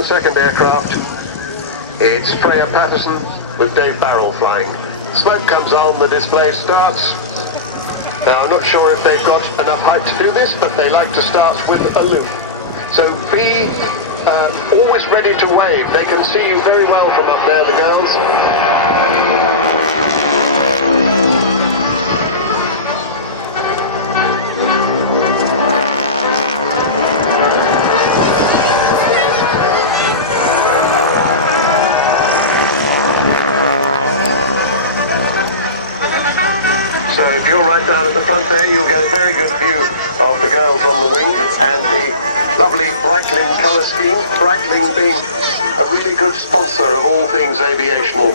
the second aircraft. It's Freya Patterson with Dave Barrell flying. Smoke comes on, the display starts. Now, I'm not sure if they've got enough height to do this, but they like to start with a loop. So be always ready to wave. They can see you very well from up there, the girls. So if you're right down at the front there, you'll get a very good view of the girls on the wing and the lovely Britling colour scheme. Britling being a really good sponsor of all things aviational.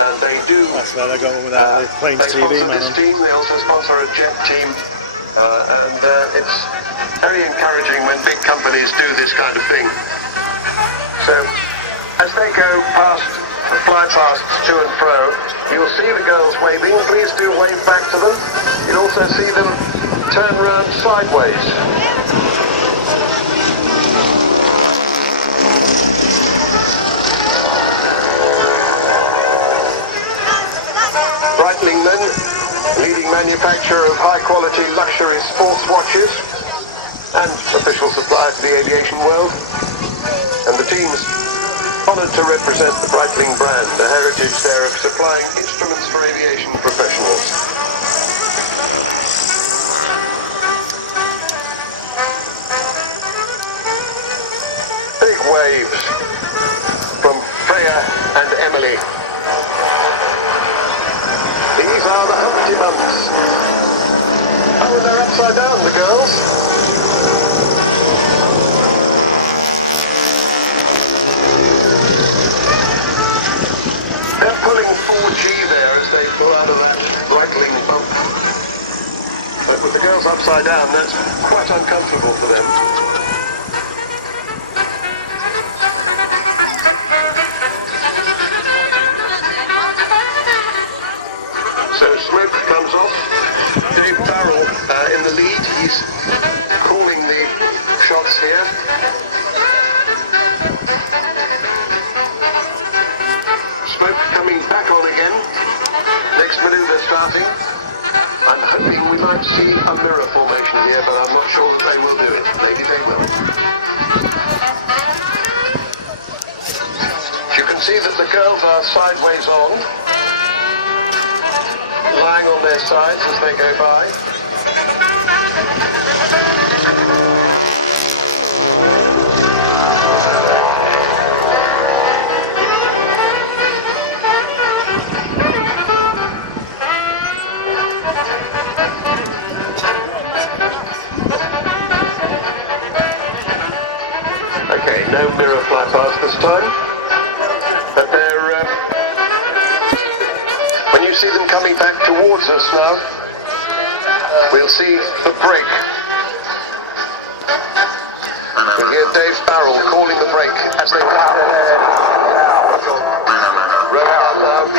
And they do... That's where they got one without the plane's TV, man. This team. They also sponsor a jet team. And it's very encouraging when big companies do this kind of thing. So as they go past, fly past to and fro, you'll see the girls waving. Please do wave back to them. You'll also see them turn round sideways. Britling then, leading manufacturer of high-quality luxury sports watches and official supplier to the aviation world. And the team's honoured to represent the Britling brand, the heritage there of supplying instruments for aviation professionals. Big waves from Freya and Emily. These are the Humpty Bumps. Oh, and they're upside down, the girls. They're pulling 4G there as they pull out of that Britling bump. But with the girls upside down, that's quite uncomfortable for them. So smoke comes off. Dave Barrell in the lead. He's calling the shots here. Smoke coming back on again. Next manoeuvre starting. I'm hoping we might see a mirror formation here, but I'm not sure that they will do it. Maybe they will. You can see that the girls are sideways on, lying on their sides as they go by. Okay, no mirror fly past this time, but they're when you see them coming back towards us now, we'll see the break. We'll hear Dave Barrell calling the break as they power ahead. Rolling out loud.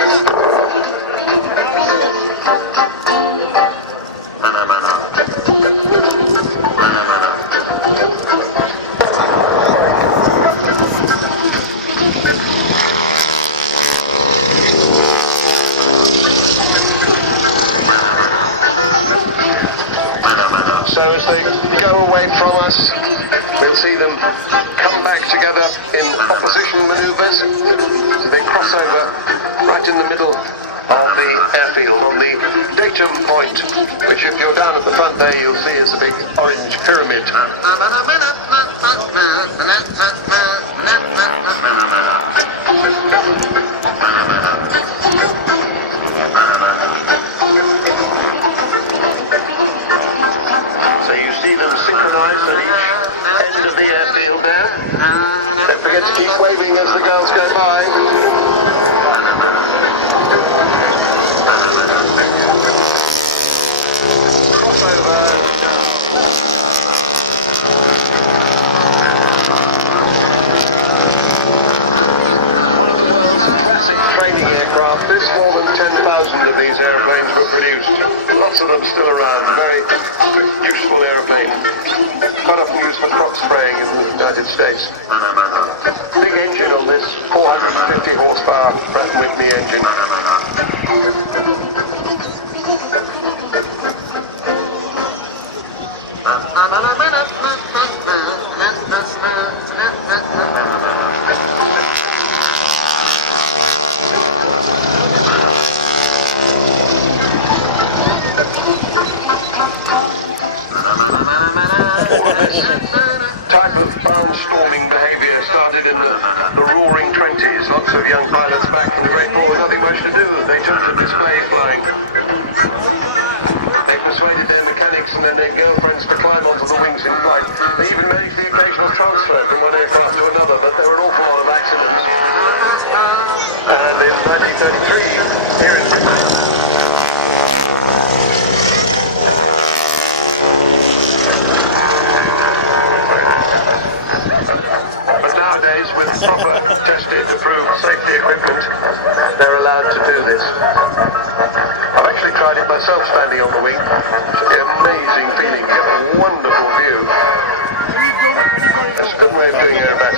So as they go away from us, we'll see them come back together in opposition manoeuvres. So they cross over right in the middle of the airfield on the datum point, which if you're down at the front there, you'll see is a big orange pyramid. Don't forget to keep waving as the girls go by. Crossover. Classic training aircraft. There's more than 10,000 of these airplanes were produced. Lots of them still around. Very useful airplane. Quite often used for crop spraying in the United States. Big engine. Type of barnstorming behaviour started in the roaring 20s. Lots of young pilots back from the Great War with nothing much to do. They took to display flying. They persuaded their mechanics and then their girlfriends to climb onto the wings in flight. They even managed the occasional transfer from one aircraft to another, but there were an awful lot of accidents. And in 1933, here in Britling, with proper tested, approved safety equipment, they're allowed to do this. I've actually tried it myself standing on the wing. It's an amazing feeling. You get a wonderful view. That's a good way of doing aerobatic.